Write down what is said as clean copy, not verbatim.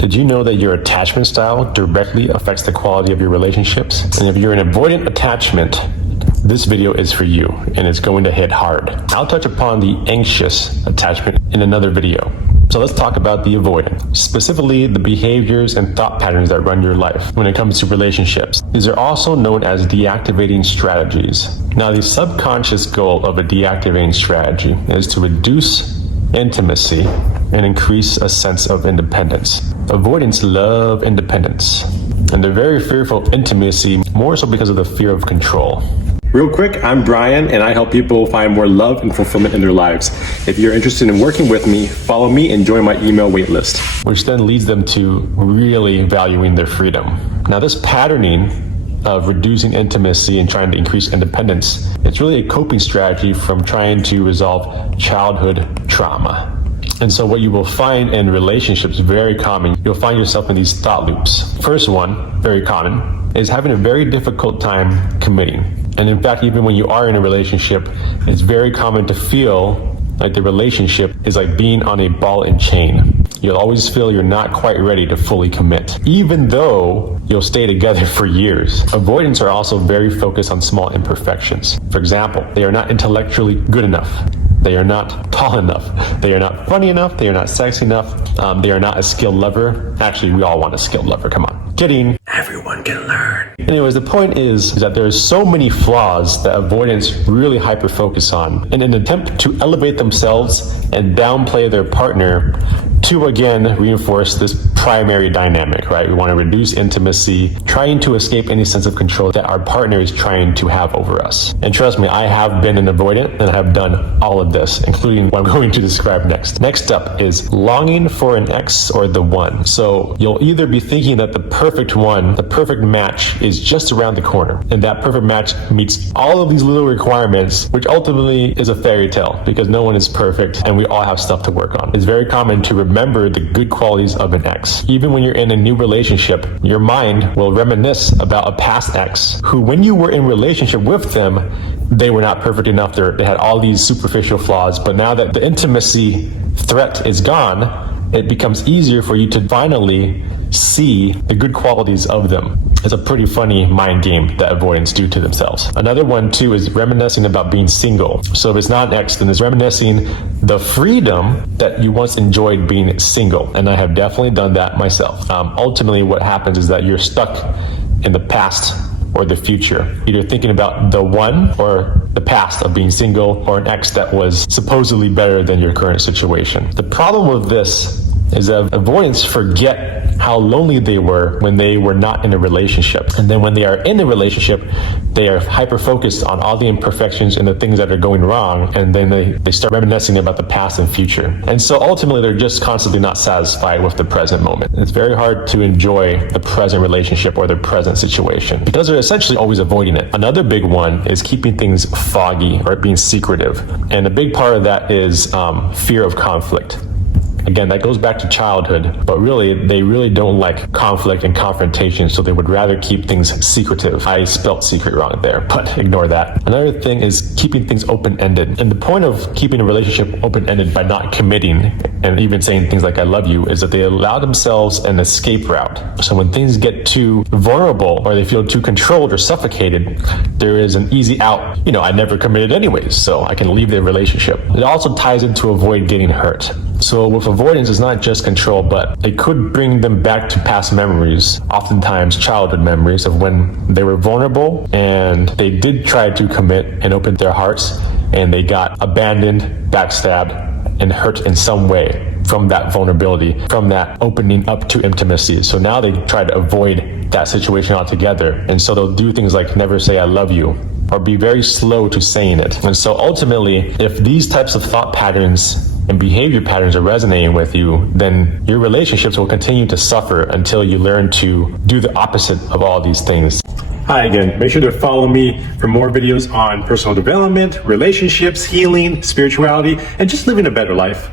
Did you know that your attachment style directly affects the quality of your relationships? And if you're an avoidant attachment, this video is for you, and it's going to hit hard. I'll touch upon the anxious attachment in another video. So let's talk about the avoidant, specifically the behaviors and thought patterns that run your life when it comes to relationships. These are also known as deactivating strategies. Now, the subconscious goal of a deactivating strategy is to reduce intimacy and increase a sense of independence. Avoidants love independence, and they're very fearful of intimacy, more so because of the fear of control. Real quick, I'm Brian, and I help people find more love and fulfillment in their lives. If you're interested in working with me, follow me and join my email waitlist, which then leads them to really valuing their freedom. Now, this patterning of reducing intimacy and trying to increase independence, it's really a coping strategy from trying to resolve childhood trauma. And so what you will find in relationships, very common, you'll find yourself in these thought loops. First one, very common, is having a very difficult time committing. And in fact, even when you are in a relationship, it's very common to feel like the relationship is like being on a ball and chain. You'll always feel you're not quite ready to fully commit, even though you'll stay together for years. Avoidants are also very focused on small imperfections. For example, they are not intellectually good enough. They are not tall enough. They are not funny enough. They are not sexy enough. They are not a skilled lover. Actually, we all want a skilled lover. Come on. Kidding. Everyone can learn. Anyways, the point is that there's so many flaws that avoidants really hyper-focus on in an attempt to elevate themselves and downplay their partner to, again, reinforce this primary dynamic, right? We want to reduce intimacy, trying to escape any sense of control that our partner is trying to have over us. And trust me, I have been an avoidant and I have done all of this, including what I'm going to describe next. Next up is longing for an ex or the one. So you'll either be thinking that the perfect one, the perfect match is just around the corner, and that perfect match meets all of these little requirements, which ultimately is a fairy tale because no one is perfect and we all have stuff to work on. It's very common to remember the good qualities of an ex. Even when you're in a new relationship, your mind will reminisce about a past ex who, when you were in relationship with them, they were not perfect enough. They had all these superficial flaws, but now that the intimacy threat is gone, it becomes easier for you to finally see the good qualities of them. It's a pretty funny mind game that avoidants do to themselves. Another one too is reminiscing about being single. So if it's not an ex, then it's reminiscing the freedom that you once enjoyed being single. And I have definitely done that myself. Ultimately, what happens is that you're stuck in the past or the future, either thinking about the one or the past of being single, or an ex that was supposedly better than your current situation. The problem with this is that avoidants forget how lonely they were when they were not in a relationship. And then when they are in a relationship, they are hyper-focused on all the imperfections and the things that are going wrong, and then they start reminiscing about the past and future. And so ultimately, they're just constantly not satisfied with the present moment. It's very hard to enjoy the present relationship or the present situation because they're essentially always avoiding it. Another big one is keeping things foggy or being secretive. And a big part of that is fear of conflict. Again, that goes back to childhood, but really, they really don't like conflict and confrontation, so they would rather keep things secretive. I spelt secret wrong there, but ignore that. Another thing is keeping things open-ended. And the point of keeping a relationship open-ended by not committing and even saying things like I love you is that they allow themselves an escape route. So when things get too vulnerable or they feel too controlled or suffocated, there is an easy out. I never committed anyways, so I can leave the relationship. It also ties into avoid getting hurt. So with avoidance, it's not just control, but it could bring them back to past memories, oftentimes childhood memories of when they were vulnerable and they did try to commit and open their hearts, and they got abandoned, backstabbed, and hurt in some way from that vulnerability, from that opening up to intimacy. So now they try to avoid that situation altogether. And so they'll do things like never say I love you, or be very slow to saying it. And so ultimately, if these types of thought patterns and behavior patterns are resonating with you, then your relationships will continue to suffer until you learn to do the opposite of all these things. Hi again, make sure to follow me for more videos on personal development, relationships, healing, spirituality, and just living a better life.